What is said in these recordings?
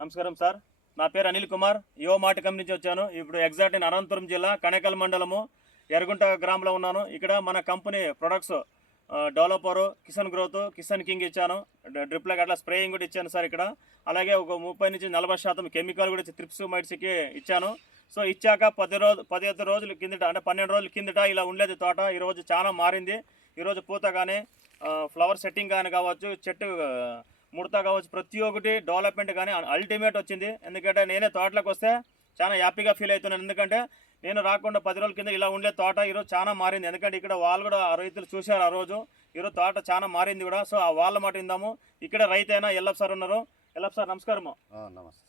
నమస్కారం సార్, నా పేరు అనిల్ కుమార్. యువ మార్ట్ కంపెనీ నుంచి వచ్చాను. ఇప్పుడు ఎగ్జాక్ట్ ఇన్ అనంతపురం జిల్లా కణేకల్ మండలము ఎర్రగుంట గ్రామంలో ఉన్నాను. ఇక్కడ మన company products developer, Kisan growth, Kisan king ఇచ్చాను. డ్రిప్లకి అట్లా స్ప్రేయింగ్ కూడా ఇచ్చాను సార్ ఇక్కడ. అలాగే ఒక 30 నుంచి 40% కెమికల్ కూడా త్రిప్స్ మైట్స్కి ఇచ్చాను. సో ఇచ్చాక 15 రోజుల కిందట, అంటే 12 రోజుల కిందట ఇలా ఉండేది తోట. ఈరోజు చాలా మారింది. ఈరోజు పూత కానీ, ఫ్లవర్ సెట్టింగ్ కానీ కావచ్చు, చెట్టు ముడత కావచ్చు, ప్రతి ఒక్కటి డెవలప్మెంట్ కానీ అల్టిమేట్ వచ్చింది. ఎందుకంటే నేనే తోటలోకి వస్తే చాలా హ్యాపీగా ఫీల్ అవుతున్నాను. ఎందుకంటే నేను రాకుండా 10 రోజుల కింద ఇలా ఉండే తోట ఈరోజు చాలా మారింది. ఎందుకంటే ఇక్కడ వాళ్ళు కూడా ఆ రైతులు చూశారు ఆ రోజు. ఈరోజు తోట చాలా మారింది కూడా. సో ఆ వాళ్ళ మాట విందాము. ఇక్కడ రైతు అయినా ఎల్లప్ప సార్ ఉన్నారు. ఎల్లప్ప సార్ నమస్కారము. నమస్తే.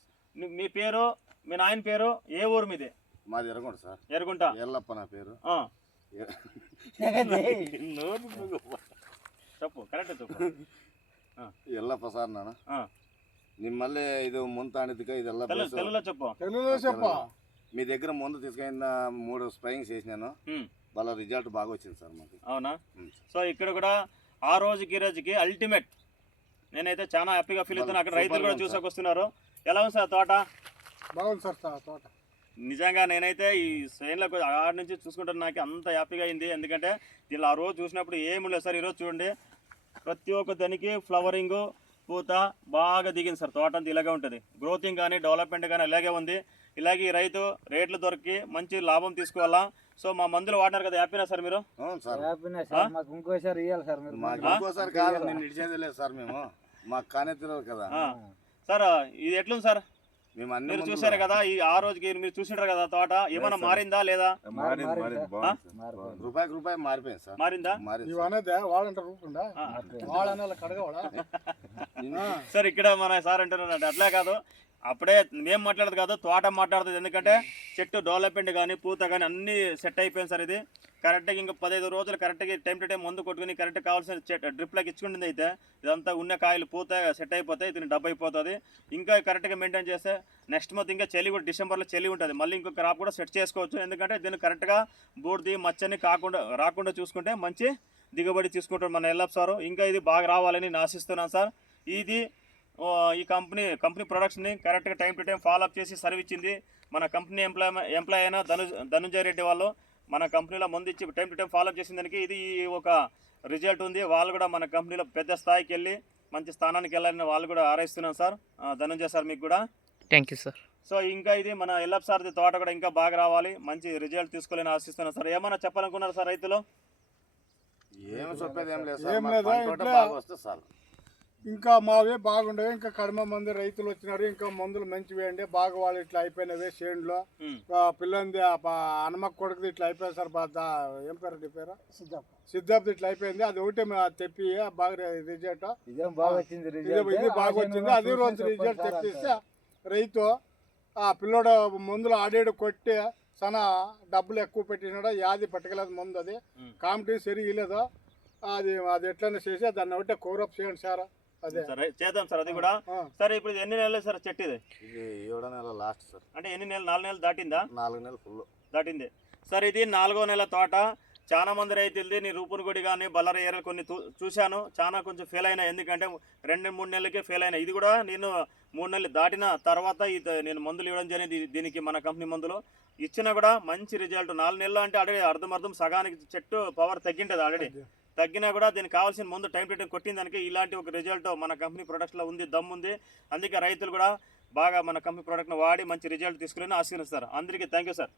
మీ పేరు, మీ నాయన పేరు, ఏ ఊరు మీది? మాది ఎర్రగుంట సార్. ఎర్రగుంట. ఎల్లప్ప నా పేరు. చెప్పు, కరెక్ట్ చెప్పు. ఎల్లప్ప సార్ నాన్న. నిమ్మల్లి ఇది ముంతానిదిగా ఇది తెలుగులో చెప్పు. చెప్పు. మీ దగ్గర ముందు తీసుకెళ్ళిన 3 స్ప్రేయింగ్స్ చేసినాను. వాళ్ళ రిజల్ట్ బాగా వచ్చింది సార్ మాకు. అవునా? సో ఇక్కడ కూడా ఆ రోజుకి ఈ రోజుకి అల్టిమేట్. నేనైతే చాలా హ్యాపీగా ఫీల్ అవుతున్నాను. అక్కడ రైతులు కూడా చూసాక వస్తున్నారు. ఎలా ఉంది సార్ తోట? బాగుంది సార్ తోట. నిజంగా నేనైతే ఈ శ్రేణిలోకి ఆడ నుంచి చూసుకుంటాను. నాకు అంత హ్యాపీగా అయింది. ఎందుకంటే దీనిలో ఆ రోజు చూసినప్పుడు ఏమి లేదు సార్. ఈరోజు చూడండి, ప్రతి ఒక్క దానికి ఫ్లవరింగ్, పూత బాగా దిగింది సార్. తోట అంతా ఇలాగే ఉంటుంది. గ్రోతింగ్ కానీ, డెవలప్మెంట్ కానీ ఇలాగే ఉంది. ఇలాగే ఈ రైతు రేట్లు దొరికి మంచి లాభం తీసుకోవాలా. సో మా మందులు వాడినారు కదా, హ్యాపీనా సార్ మీరు? ఇంకోసారి కాదు, నేను ఇడిచేది లేదు సార్. మేము మాకు కానే తెలియదు కదా సార్. ఇది ఎట్లుంది సార్? మేము అన్ని మీరు చూసారు కదా, ఈ ఆ రోజుకి మీరు చూసింటారు కదా తోట. ఏమైనా మారిందా లేదా? రూపాయికి రూపాయి మారిపోయింది సార్. మారిందా? సార్ ఇక్కడ మన సార్ అంటున్నారు అట్లే కాదు, అప్పుడే మేము మాట్లాడదు కాదు, తోట మాట్లాడుతుంది. ఎందుకంటే చెట్టు డెవలప్మెంట్ కానీ, పూత కానీ అన్నీ సెట్ అయిపోయింది సార్. ఇది కరెక్ట్గా ఇంకా 15 రోజులు కరెక్ట్గా టైం టు టైం మందు కొట్టుకుని కరెక్ట్గా కావాల్సిన డ్రిప్లకి ఇచ్చుకుంటుంది. అయితే ఇదంతా ఉన్న కాయలు పూత సెట్ అయిపోతాయి, దీన్ని డబ్బు అయిపోతుంది. ఇంకా కరెక్ట్గా మెయింటైన్ చేస్తే నెక్స్ట్ మంత్ ఇంకా చలి కూడా, డిసెంబర్లో చలి ఉంటుంది. మళ్ళీ ఇంకో క్రాప్ కూడా సెట్ చేసుకోవచ్చు. ఎందుకంటే దీన్ని కరెక్ట్గా బూడిది మచ్చని రాకుండా చూసుకుంటే మంచి దిగుబడి తీసుకుంటారు మన ఎల్లప్ప సారు. ఇంకా ఇది బాగా రావాలని నేను ఆశిస్తున్నాను సార్. ఇది ఈ కంపెనీ ప్రొడక్ట్స్ని కరెక్ట్గా time to time follow up చేసి సర్వ్ ఇచ్చింది. మన కంపెనీ ఎంప్లాయ్ అయిన ధనుంజయ రెడ్డి వాళ్ళు మన కంపెనీలో ముందు ఇచ్చి time to time follow up చేసిన దానికి ఇది ఒక రిజల్ట్ ఉంది. వాళ్ళు కూడా మన కంపెనీలో పెద్ద స్థాయికి వెళ్ళి మంచి స్థానానికి వెళ్ళాలని వాళ్ళు కూడా ఆరైస్తున్నాం సార్. ధనుంజయ సార్ మీకు కూడా థ్యాంక్ యూ సార్. సో ఇంకా ఇది మన ఎల్లప్ప సార్ది తోట కూడా ఇంకా బాగా రావాలి, మంచి రిజల్ట్ తీసుకోవాలని ఆశిస్తున్నాం సార్. ఏమైనా చెప్పాలనుకున్నారు సార్ రైతులు? ఏమి చెప్పేది ఏం లేదు సార్. ఇంకా మావే బాగుండేవి. ఇంకా కడిమ మంది రైతులు వచ్చినారు. ఇంకా మందులు మంచివి అండి. బాగా వాళ్ళు ఇట్లా అయిపోయినవి చేనులో. పిల్లంది హనుమక్ కొడుకుది ఇట్లా అయిపోయింది సార్. ఏం పేరు పేరు? సిద్ధార్థ్ ఇట్లా అయిపోయింది. అది ఒకటి తెప్పి బాగా రిజల్ట్ ఇది బాగా వచ్చింది. అదే రోజు రిజల్ట్ తెప్పిస్తే రైతు ఆ పిల్లోడు మందులు ఆడేడు కొట్టి చాలా డబ్బులు ఎక్కువ పెట్టినాడు. యాది పట్టుకెళ్ళదు మందు. అది కాంపిటీషన్ సరిగలేదు. అది ఎట్లయినా చేసి దాన్ని ఒకటే కోరప్ చేయండి సార్. అదే చేద్దాం సార్. అది కూడా సార్. ఇప్పుడు ఎన్ని నెలలు సార్ చెట్టు? ఇది 7వ నెల లాస్ట్ సార్. అంటే ఎన్ని నెలలు? 4 నెలలు దాటిందా? 4 నెలలు ఫుల్ దాటింది సార్. ఇది 4వ నెల తోట. చాలా మంది రైతులది నీ రూపునగుడి కానీ, బల్లారి ఏరియాలు కొన్ని చూశాను. చాలా కొంచెం ఫెయిల్ అయినా. ఎందుకంటే 2-3 నెలలకే ఫెయిల్ అయినా. ఇది కూడా నేను 3 నెలలు దాటిన తర్వాత నేను మందులు ఇవ్వడం జరిగింది. దీనికి మన కంపెనీ మందులు ఇచ్చినా కూడా మంచి రిజల్ట్. 4 నెలలు అంటే ఆల్రెడీ అర్ధం సగానికి చెట్టు పవర్ తగ్గింటుంది. ఆల్రెడీ తగ్గినా కూడా దీనికి కావాల్సిన ముందు టైం టు టైం కొట్టిన దానికి ఇలాంటి ఒక రిజల్ట్ మన కంపెనీ ప్రొడక్ట్లో ఉంది, దమ్ముంది. అందుకే రైతులు కూడా బాగా మన కంపెనీ ప్రోడక్ట్ని వాడి మంచి రిజల్ట్ తీసుకుని ఆశీర్వదిస్తారు. అందరికీ థ్యాంక్ యూ సార్.